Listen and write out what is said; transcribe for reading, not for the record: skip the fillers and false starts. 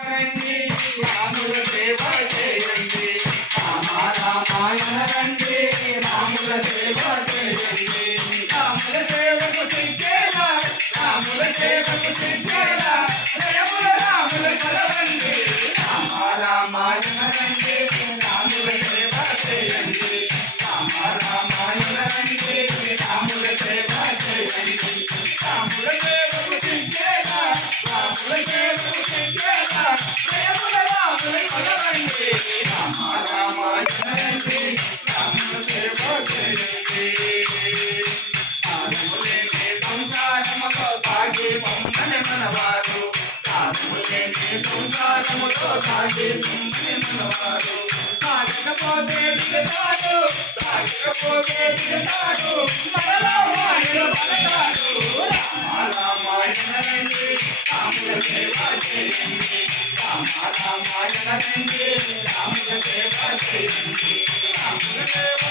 రండి రాముల సేవ చేయండి రామ రామాయణ రండి రాముల సేవ చేయండి రాముల సేవకు సిద్ధేలా రాముల సేవకు సిద్ధేలా ప్రేముల రాముల కలవండి రామ రామాయణ రండి రాముల సేవ చేయండి రామ రామాయణ రండి రాముల సేవ చేయండి రాముల సేవకు సిద్ధేలా రాముల సేవకు సిద్ధేలా ప్రేముల రాముల కలవండి రామ రామాయణ రండి రాముల సేవ చేయండి ఆనములేని సంసారములో సాగి పొమ్మని మనవారు ఆనములేని సంసారములో సాగి పొమ్మని మనవారు సాగకపోతే దిగతాడు సాగకపోతే దిగతాడు మనలో మాయలు పడతాడు రామ రామాయణ రండి రాముల సేవ చేయండి రామ రామాయణ రండి రాముల సేవ చేయండి రాముల సేవ